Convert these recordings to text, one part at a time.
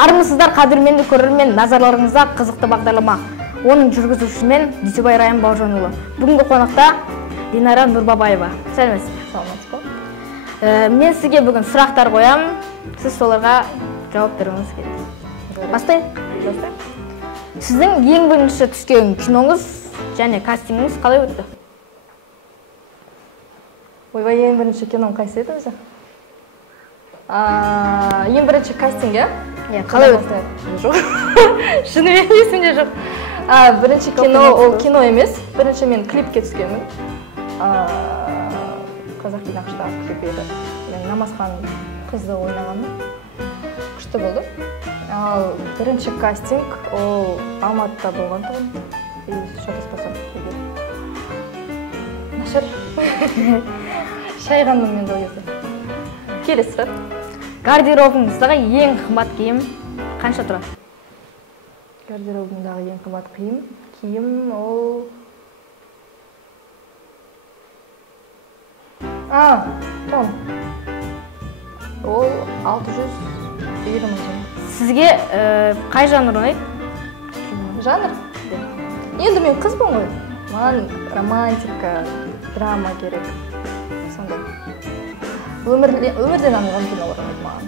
Армысыздар қадірменді көрермен, назарларыңызда қызықты бағдарлама. Оның жүргізушісі мен Дүйсебай Райым Бауыржанұлы. Бүгінгі қонақта Динара Нұрбабаева. Сәлеметсіз. Мен сізге бүгін сұрақтар қоям, сіз соларға жауап беруіңіз керек. Бастайық. Сіздің ең бірінші түскен киноңыз және кастингіңіз қалай өтті? Ойбай, ең бірінші кином қайсы еді өзі? Ең бірінші кастинг, қалай өтті? Жоқ. Шынымен есімде жоқ. Бірінші кино, ол кино емес. Бірінші мен клипке түскенмін. Қазақ киноқыштағы клип еді. Мен Намазхан қызды ойнағанмын. Күшті болды. Ал бірінші кастинг, ол Алматыда болған тұғын. Шатаспасам. Нашар. Шайғанмын мен ол кезде. Келесі сұрақ. Гардеробыңыздағы ең қымбат киім қанша тұрады? Гардеробымдағы ең қымбат киім ол... Тон. Ол 620 мың. Сізге қай жанр ұнайды? Жанр? Енді мен қызбын ғой. Маған романтика, драма керек. Сондай. Өмірден алынған кинолар ұнайды маған.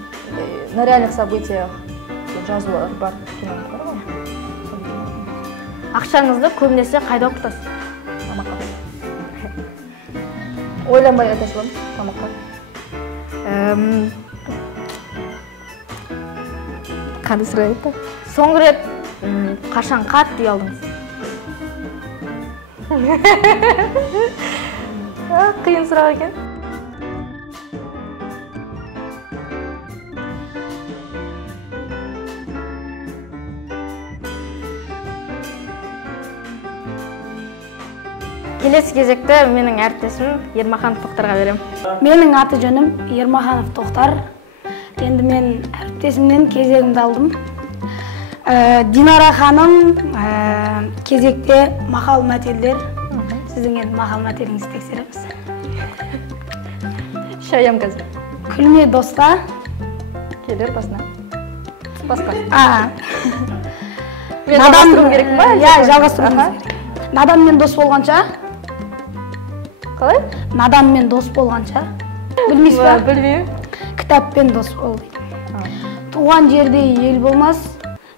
На реальных событиях жазылар бар кинолар бар ғой. Ақшаңызды көбінесе қайда оқытасыз? Тамаққа. Ойланбай айта саламын, тамаққа. Қандай сұрақ еді? Соңғы рет қашан қатты ұялдыңыз? Қиын сұрақ екен. Келесі кезекті менің әріптесім Ермахан Тоқтарға берем. Менің аты жөнім Ермаханов Тоқтар. Енді мен әріптесімнен кезегімді алдым. Динара ханым кезекте мақал мәтелдер. Сіздің енді мақал мәтеліңізді тексереміз. Шаям қазір. Күлме доста. Келер басына. Басқа. Мен жалғастыруым керек па? Жалғастыруымыз керек. Наданмен дос болғанша. Қалай? Наданмен дос болғанша. Білмейсіз ба? Білмеймін. Кітаппен дос бол дейді. Туған жерде ел болмас,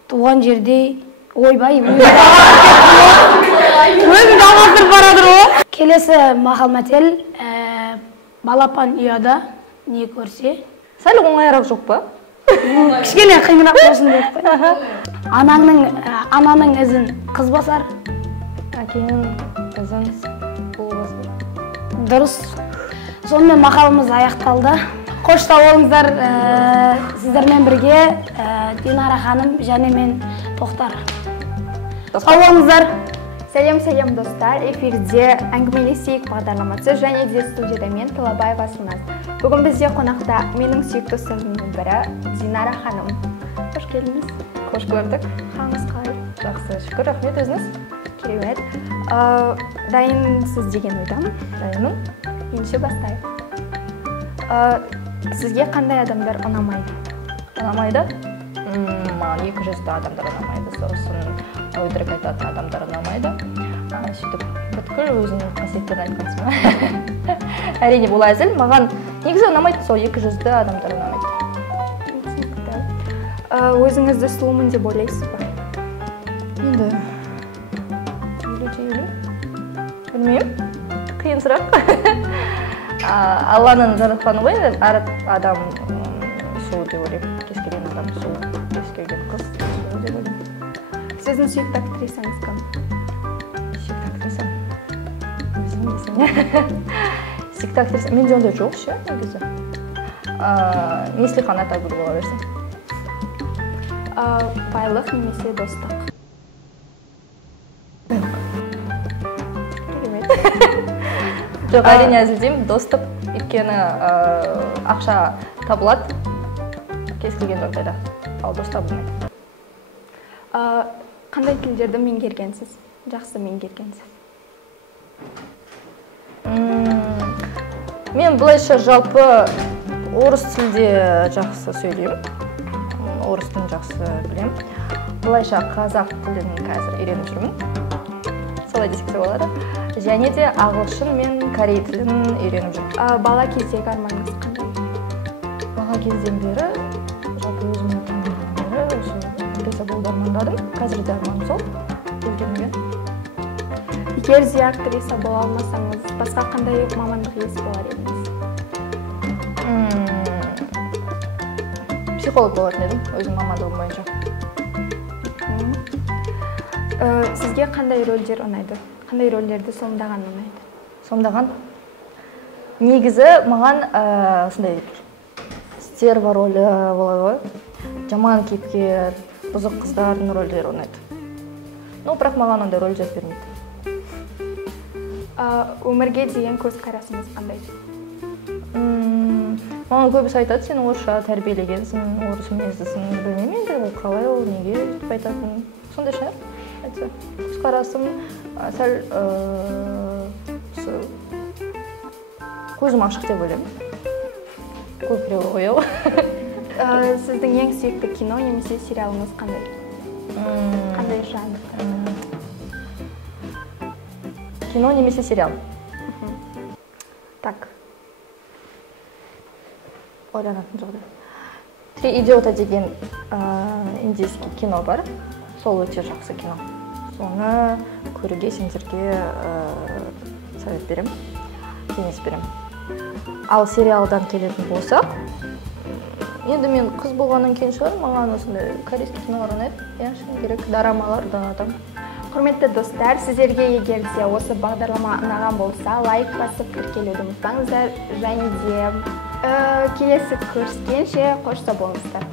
туған жерде ойбай. Өзің жалғастырып барадыр о. Келесі мақал мәтел, балапан ұяда не көрсе. Сәл оңайырақ жоқ па? Кішкене қиынырақ болсын деп. Ананың ізін қыз басар. Әкенің ізін ұл басар. Дұрыс. Сонымен мақалымыз аяқталды. Қоштау болыңыздар, сіздермен бірге Динара ханым және мен Тоқтар. Сау болыңыздар. Сәлем достар, эфирде әңгімелесейік бағдарламасы және де студияда мен Талабаевасымыз. Бүгін бізде қонақта менің сүйікті достарымның бірі Динара ханым. Қош келдіңіз. Қош көрдік. Қалыңыз қалай? Жақсы, шүкір, рахмет, өзіңіз. Керемет. Дайынсыз деген ойдамын. Дайынмын. Ендеше бастайық. Сізге қандай адамдар ұнамайды? Ұнамайды? Маған 200-ті адамдар ұнамайды, сосын өтірік айтатын адамдар ұнамайды. Сөйтіп, бүткіл өзінің қасиеттерін айтқансың. Әрине, бұл әзіл. Маған негізі ұнамайды, сол 200-ті адамдар ұнамайды. Өзіңізді сұлумын деп ойлайсыз ба? Енді... Білмеймін. Қиын сұрақ. Алланың жаратқаны ғой, әр адам сұлу деп ойлаймын. Кез келген адам сұлу, кез келген қыз сұлу деп ойлаймын. Сіздің сүйікті актрисаңыз кім? Сүйікті актрисам? Өзім есімде. Сүйікті актриса? Менде ондай жоқ ше, негізі. Неслихан Атагүл бола берсін. Байлық немесе достық? Жоқ, әрине әзілдеймін, достық, өйткені ақша табылады кез келген жағдайда, ал дос табылмайды. Қандай тілдерді меңгергенсіз? Жақсы меңгергенсіз? Мен бұлайша жалпы орыс тілде жақсы сөйлеймін. орыс тілін жақсы білемін. Былайша қазақ тілін қазір үйреніп жүрмін. Солай десек те болады. Және де ағылшын мен корей тілін үйреніп жүрмін. Бала кездегі арманыңыз қандай? Бала кезден бері, жалпы өзімнің таңдағаннан бері осы актриса болуды армандадым. Қазір де арманым сол. Өзгермеген. Егер де актриса бола алмасаңыз, басқа қандай мамандық иесі болар едіңіз? Психолог болатын едім, өзім мамандығым бойынша. Сізге қандай рөлдер ұнайды? Қандай рөлдерді сомдаған ұнайды? Сомдаған? Негізі маған осындай стерва рөлі болады ғой. Жаман кейіпкер, бұзық қыздардың рөлдері ұнайды. Бірақ маған ондай рөл жеп бермейді. Өмірге деген көзқарасыңыз қандай? Маған көбісі айтады, сен орысша тәрбиелегенсің, орыс мінездісің, білмеймін енді, ол қалай, ол неге өйтіп айтатын. Сондай шығар, айтса. Көзқарасым сәл көзім ашық деп ойлаймын. Көкірегі ояу. Сіздің ең сүйікті кино немесе сериалыңыз қандай? Қандай жанр? Кино немесе сериал? Так. Ойланатын жағдай. «Три идиота» деген индийский кино бар. Сол өте жақсы кино. Соны көруге сендерге совет берем, кеңес берем. Ал сериалдан келетін болсақ, енді мен қыз болғаннан кейін шығар, маған осындай корейский кинолар ұнайды. Шыны керек, дорамалар ұнатам. Құрметті достар, сіздерге егер де осы бағдарлама ұнаған болса, лайк басып тіркелуді ұмытпаңыздар, және де келесі көріскенше қош сау болыңыздар.